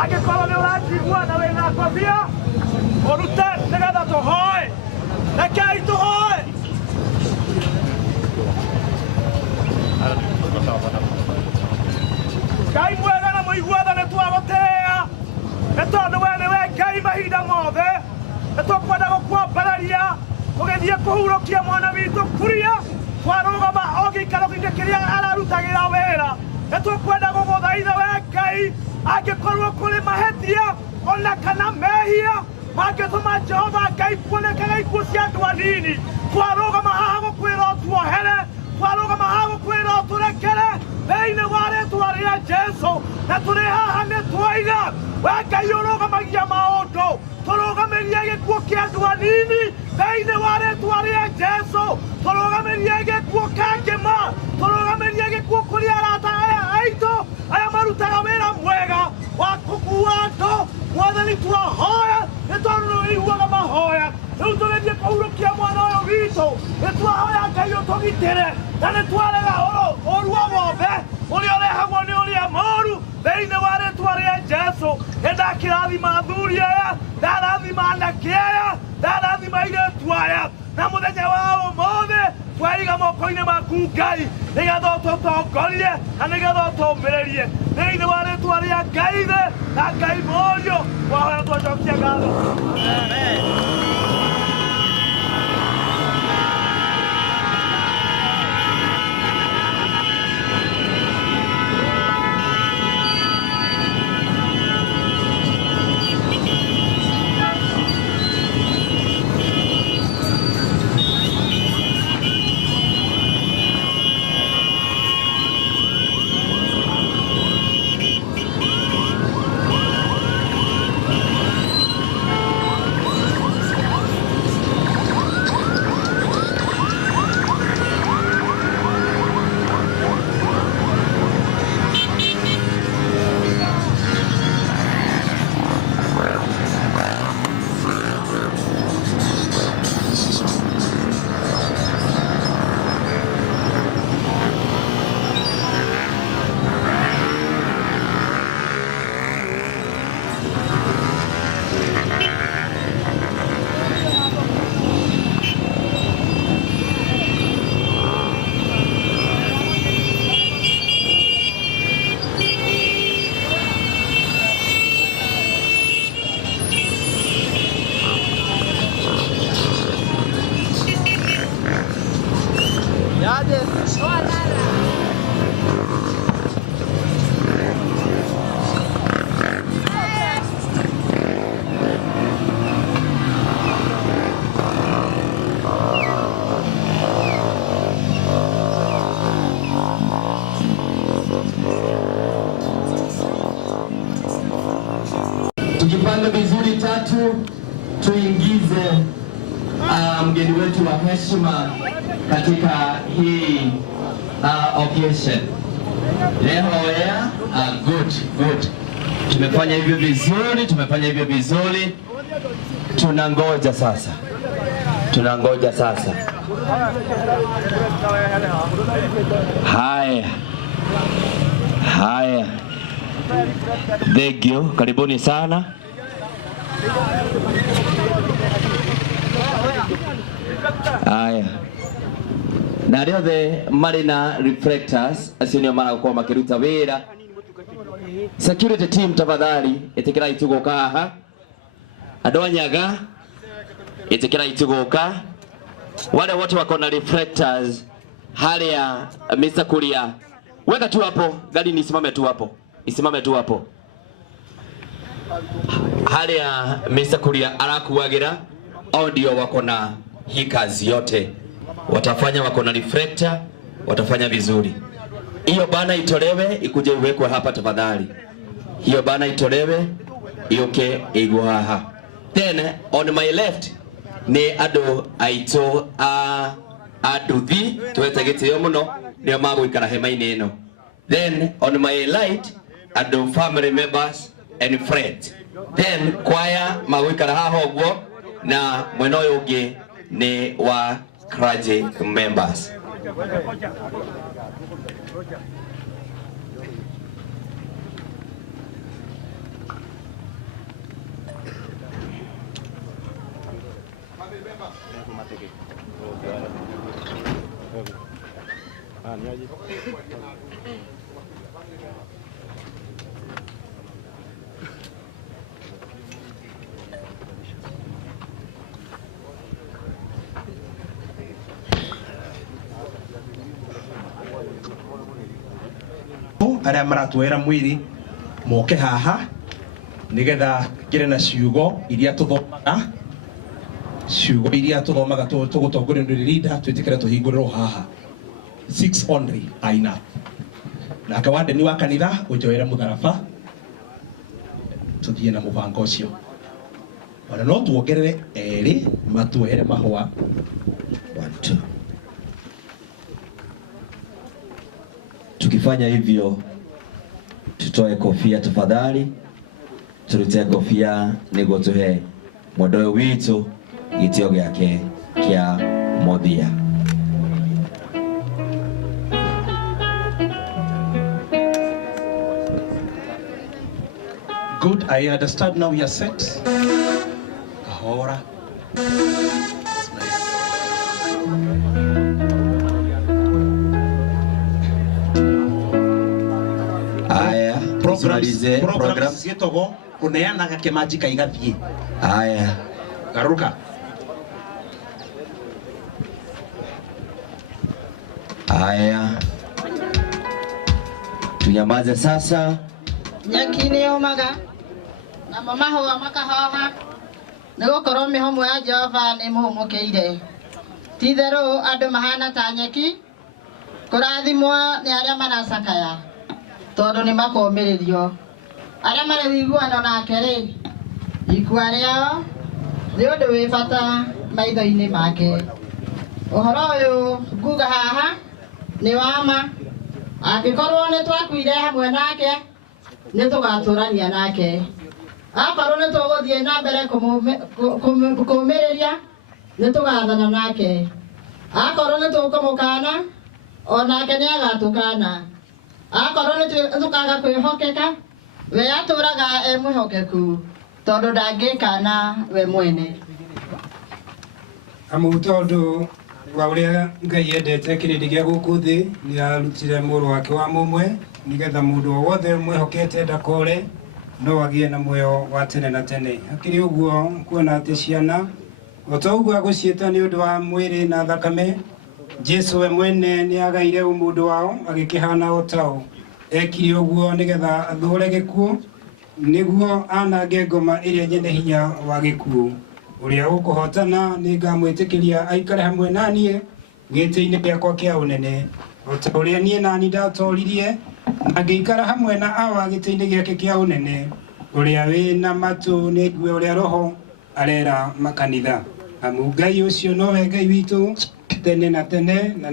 Angĩkorwo nĩ ũranjigua na wĩna ngobia ũrute nĩgetha tũhoe. Rekei tũhoe. Ngai mwega na mũiguana nĩ twagũtĩĩa nĩ tondũ we nĩwe Ngai mahinda mothe. Nĩ tũkwenda gũkwambararia tũgĩthiĩ kũhurũkia mwana witũ Kuria twarũgama o gĩikaro gĩkĩ kĩrĩa ararutagĩra wĩra. Nĩ tũkwenda gũgũthaitha we Ngai angĩkorwo kũrĩ mahĩtia ona kana mehia mangĩtũma Jehova Ngai kuonekaga ikuũ cia andũ anini. Twarũgama haha gũkwĩra ũtuohere, twarũgama haha gũkwĩra ũtũrekere thĩinĩ wa rĩĩtwa rĩa Jesũ. Na tũrĩ haha nĩ twoiga we Ngai ũrũgamagia maũndũ, tũrũgamĩrie gĩkuũ kĩa andũ anini thĩinĩ wa rĩĩtwa rĩa Jesũ. Tũrũgamĩrie gĩkuũ kĩa ngĩma, tũrũgamĩrie gĩkuũ kũrĩ arata aya aitũ aya marutaga wĩra mwega wa gũkuua andũ. Mwathani twahoya nĩ tondũ nĩ ũiguaga mahoya. Rĩu tũgĩthiĩ kũhurũkia mwana ũyũ witũ nĩ twahoya Ngai ũtũgitĩre na nĩ twarega ũru o wothe ũrĩa ũrehagwo nĩ ũrĩa mũũru thĩinĩ wa rĩĩtwa rĩa Jesũ. Nĩ ndakĩrathima athuri aya, ndarathima anake aya, ndarathima airĩtu aya, na mũthenya wa ũmũthĩ twaiga moko-inĩ maku Ngai nĩgetha ũtũtongorie na nĩgetha ũtũũmĩrĩrie thĩinĩ wa rĩĩtwa rĩa Ngai Ithe na Ngai Mũriũ. Twahoya twacokia ngatho. Tujipanga vizuri tatu, tuingize mgeni wetu wa heshima katika hii occasion. Good. Tumefanya hivyo vizuri, tunangoja sasa. Haya. Thegio, karibuni sana. Haya. Na riothe marina reflectors acio maragukorwo makiruta wira. Security team tafadhali itikirai tugoka haha. Andũ anyaga itikirai tugoka. Wale wote wako na reflectors haria Mr. Kuria. Weka tu hapo, gari nisimame tu hapo. Haria Mr. Kuria arakuagira audio wako na hii kazi yote. Watafanya wako na reflector, watafanya vizuri. Hiyo bana itolewe ikuje iwekwe hapa tafadhali. Hiyo bana itolewe ioke igwe haha. Then on my left ni ado aito aduthi twetagite muno ni magwikara hema-inĩ ĩno. Then on my right ado family members and friends. Then choir magwikara haha ũguo na mwena ũyũ ũngĩ ni wa clergy members. aria maratwera mwiri moke haha nigetha ngire na ciugo iria tuthomaga tugutongorio ni leader twitikire tuhinguriro haha 6 only aina na kawande ni wa kanitha ujoera mutharaba tuthie na mubango ucio ona no tuongerere eri matuhere mahwa 1 2. Tukifanya hivyo tutoe kofia tafadhali, turute kofia niguo tuhe mwodoyo witu gitio giake kia mothia. Good, I understand now we are set. Kahora. Program cietogo kuneanaga kimanjika igathie. Aya. Garuka. Aya. Tunyamaze sasa. Nyakini omaga na mama ho makahoha nego korwo mihomo ya Jehova ni muhumukeire tithero andu mahana ta nyeki kurathimwo ni aria maracakaya tondu ni makomiririo aria mari wiguano nake ri ikua riao ni undu wi bata maitho-ini make. Uhoro uyu nguga haha ni wama angikorwo ni twakuire hamwe nake ni tugaturania nake akorwo ni tuguthie na mbere kumiriria ni tugathana nake akorwo ni tukumukana onake ni agatukana akorwo ni tukaga kwihokeka we aturaga e mwihokeku tondu ndangikana we mwene amutondu wa uria Ngai endete kirindi gia guku thi ni arutire muru wake wa mumwe nigetha mundu wothe mwihokete ndakore no agie na muoyo wa tene na tene. Akiri uguo kuona ati ciana otoguo agucieta ni undu wa mwiri na thakame Jesu we mwene ni agaire umundu wao agikihana otao ekiri uguo nigetha athure gikuo niguo anange ngoma iria nyene hinya wa gikuo uria ukuhotana ni ngamwitikiria aikare hamwe nanie giti-ini giakwa kia unene ota uria nie nani ndatoririe na ngiikara hamwe na awa giti-ini giake kia unene uria wina matu ni ngue uria roho arera makanitha amu Ngai ucio nowe Ngai witu tene na tene na